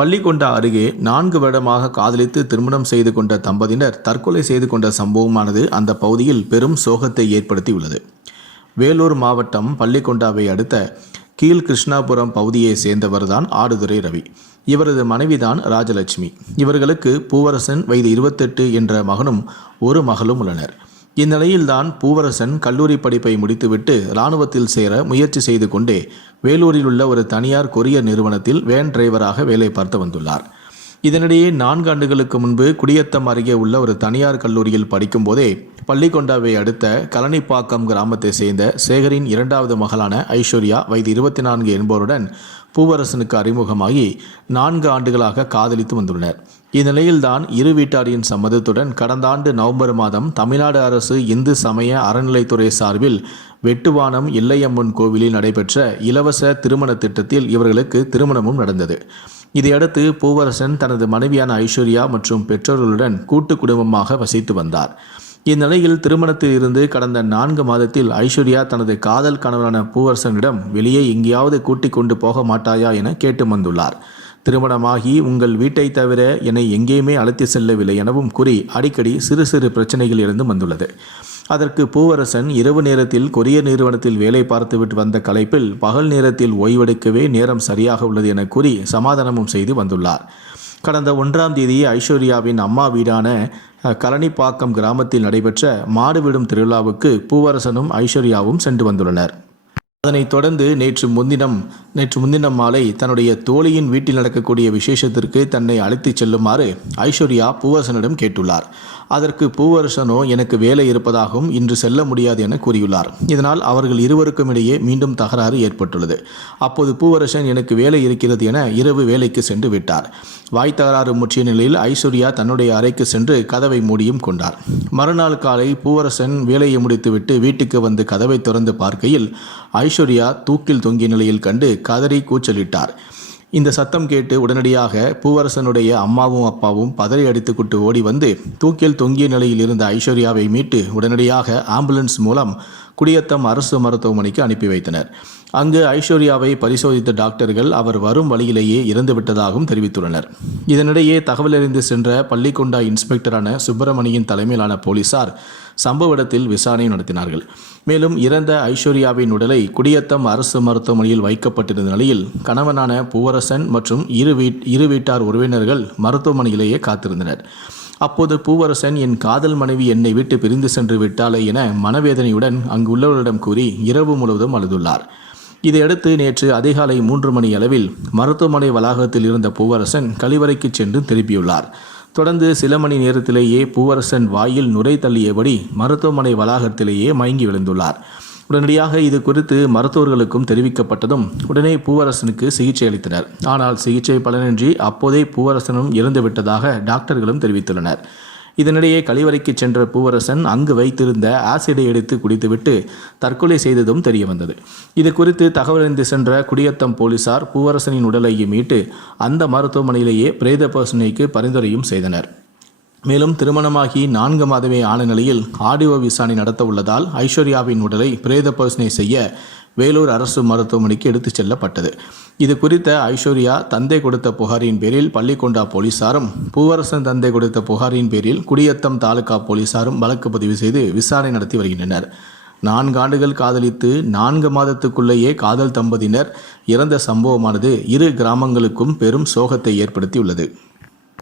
பள்ளிக்கொண்டா அருகே நான்கு வருடமாக காதலித்து திருமணம் செய்து கொண்ட தம்பதியினர் தற்கொலை செய்து கொண்ட சம்பவமானது அந்த பகுதியில் பெரும் சோகத்தை ஏற்படுத்தியுள்ளது. வேலூர் மாவட்டம் பள்ளிக்கொண்டாவை அடுத்த கீழ் கிருஷ்ணாபுரம் பகுதியை சேர்ந்தவர்தான் ஆடுதுறை ரவி. இவரது மனைவிதான் ராஜலட்சுமி. இவர்களுக்கு பூவரசன் வயது இருபத்தெட்டு என்ற மகனும் ஒரு மகளும் உள்ளனர். இந்நிலையில்தான் பூவரசன் கல்லூரி படிப்பை முடித்துவிட்டு இராணுவத்தில் சேர முயற்சி செய்து கொண்டே வேலூரில் உள்ள ஒரு தனியார் கொரியர் நிறுவனத்தில் வேன் டிரைவராக வேலை பார்த்து வந்துள்ளார். இதனிடையே நான்கு ஆண்டுகளுக்கு முன்பு குடியத்தம் அருகே உள்ள ஒரு தனியார் கல்லூரியில் படிக்கும்போதே பள்ளிக்கொண்டாவை அடுத்த கலனிப்பாக்கம் கிராமத்தை சேர்ந்த சேகரின் இரண்டாவது மகளான ஐஸ்வர்யா வயது இருபத்தி நான்கு என்பவருடன் பூவரசனுக்கு அறிமுகமாகி நான்கு ஆண்டுகளாக காதலித்து வந்துள்ளனர். இந்நிலையில்தான் இரு வீட்டாரின் சம்மதத்துடன் கடந்த ஆண்டு நவம்பர் மாதம் தமிழ்நாடு அரசு இந்து சமய அறநிலைத்துறை சார்பில் வெட்டுவானம் இல்லையம்மன் கோவிலில் நடைபெற்ற இலவச திருமண திட்டத்தில் இவர்களுக்கு திருமணமும் நடந்தது. இதையடுத்து பூவரசன் தனது மனைவியான ஐஸ்வர்யா மற்றும் பெற்றோர்களுடன் கூட்டு குடும்பமாக வசித்து வந்தார். இந்நிலையில் திருமணத்தில் இருந்து கடந்த நான்கு மாதத்தில் ஐஸ்வர்யா தனது காதல் கணவரான பூவரசனிடம் வெளியே எங்கேயாவது கூட்டிக் கொண்டு போக மாட்டாயா என கேட்டு வந்துள்ளார். திருமணமாகி உங்கள் வீட்டை தவிர என்னை எங்கேயுமே அழைத்து செல்லவில்லை எனவும் கூறி அடிக்கடி சிறு சிறு பிரச்சனைகள் இருந்து வந்துள்ளது. அதற்கு பூவரசன் இரவு நேரத்தில் கொரியர் நிறுவனத்தில் வேலை பார்த்துவிட்டு வந்த கலைப்பில் பகல் நேரத்தில் ஓய்வெடுக்கவே நேரம் சரியாக உள்ளது என கூறி சமாதானமும் செய்து வந்துள்ளார். கடந்த ஒன்றாம் தேதி ஐஸ்வர்யாவின் அம்மா வீடான கலனிப்பாக்கம் கிராமத்தில் நடைபெற்ற மாடுவிடும் திருவிழாவுக்கு பூவரசனும் ஐஸ்வர்யாவும் சென்று வந்துள்ளனர். அதனைத் தொடர்ந்து நேற்று முன்தினம் நேற்று முன்தினம் மாலை தன்னுடைய தோழியின் வீட்டில் நடக்கக்கூடிய விசேஷத்திற்கு தன்னை அழைத்துச் செல்லுமாறு ஐஸ்வர்யா பூவரசனிடம் கேட்டுள்ளார். அதற்கு பூவரசனோ எனக்கு வேலை இருப்பதாகவும் இன்று செல்ல முடியாது என கூறியுள்ளார். இதனால் அவர்கள் இருவருக்கும் இடையே மீண்டும் தகராறு ஏற்பட்டுள்ளது. அப்போது பூவரசன் எனக்கு வேலை இருக்கிறது என இரவு வேலைக்கு சென்று விட்டார். வாய் தகராறு முற்றிய நிலையில் ஐஸ்வர்யா தன்னுடைய அறைக்கு சென்று கதவை மூடியும் கொண்டார். மறுநாள் காலை பூவரசன் வேலையை முடித்துவிட்டு வீட்டுக்கு வந்து கதவை திறந்து பார்க்கையில் ஐஸ்வர்யா தூக்கில் தொங்கிய நிலையில் கண்டு கதறி கூச்சலிட்டார். இந்த சத்தம் கேட்டு உடனடியாக பூவரசனுடைய அம்மாவும் அப்பாவும் பதறி அடித்துக்கொண்டு ஓடி வந்து தூக்கில் தொங்கிய நிலையில் இருந்த ஐஸ்வர்யாவை மீட்டு உடனடியாக ஆம்புலன்ஸ் மூலம் குடியத்தம் அரசு மருத்துவமனைக்கு அனுப்பி வைத்தனர். அங்கு ஐஸ்வர்யாவை பரிசோதித்த டாக்டர்கள் அவர் வரும் வழியிலேயே இறந்துவிட்டதாகவும் தெரிவித்துள்ளனர். இதனிடையே தகவலறிந்து சென்ற பள்ளிக்கொண்டா இன்ஸ்பெக்டரான சுப்பிரமணியின் தலைமையிலான போலீசார் சம்பவ இடத்தில் விசாரணை நடத்தினார்கள். மேலும் இறந்த ஐஸ்வர்யாவின் உடலை குடியத்தம் அரசு மருத்துவமனையில் வைக்கப்பட்டிருந்த நிலையில் கணவனான பூவரசன் மற்றும் இரு வீட் இரு வீட்டார் உறவினர்கள் மருத்துவமனையிலேயே காத்திருந்தனர். அப்போது பூவரசன் என் காதல் மனைவி என்னை விட்டு பிரிந்து சென்று விட்டாளே என மனவேதனையுடன் அங்கு உள்ளவர்களிடம் கூறி இரவு முழுவதும் அழுதுள்ளார். இதையடுத்து நேற்று அதிகாலை மூன்று மணி அளவில் மருத்துவமனை வளாகத்தில் இருந்த பூவரசன் கழிவறைக்கு சென்று திருப்பியுள்ளார் தொடர்ந்து சில மணி நேரத்திலேயே பூவரசன் வாயில் நுரை தள்ளியபடி மருத்துவமனை வளாகத்திலேயே மயங்கி விழுந்துள்ளார். உடனடியாக இது குறித்து மருத்துவர்களுக்கும் தெரிவிக்கப்பட்டதும் உடனே பூவரசனுக்கு சிகிச்சை அளித்தனர். ஆனால் சிகிச்சை பலனின்றி அப்போதே பூவரசனும் இறந்துவிட்டதாக டாக்டர்களும் தெரிவித்துள்ளனர். இதனிடையே கழிவறைக்கு சென்ற பூவரசன் அங்கு வைத்திருந்த ஆசிடை எடுத்து குடித்துவிட்டு தற்கொலை செய்ததும் தெரிய வந்தது இது குறித்து தகவலறிந்து சென்ற குடியத்தம் போலீசார் பூவரசனின் உடலை மீட்டு அந்த மருத்துவமனையிலேயே பிரேத பரிசோதனைக்கு பரிந்துரையும் செய்தனர். மேலும் திருமணமாகி நான்கு மாதமே ஆன நிலையில் ஆடியோ விசாரணை நடத்த உள்ளதால் ஐஸ்வர்யாவின் உடலை பிரேத பரிசோதனை செய்ய வேலூர் அரசு மருத்துவமனைக்கு எடுத்துச் செல்லப்பட்டது. இது குறித்த ஐஸ்வர்யா தந்தை கொடுத்த புகாரின் பேரில் பள்ளிக்கொண்டா போலீசாரும் பூவரசன் தந்தை கொடுத்த புகாரின் பேரில் குடியத்தம் தாலுகா போலீசாரும் வழக்கு பதிவு செய்து விசாரணை நடத்தி வருகின்றனர். நான்கு ஆண்டுகள் காதலித்து நான்கு மாதத்துக்குள்ளேயே காதல் தம்பதியினர் இறந்த சம்பவமானது இரு கிராமங்களுக்கும் பெரும் சோகத்தை ஏற்படுத்தியுள்ளது.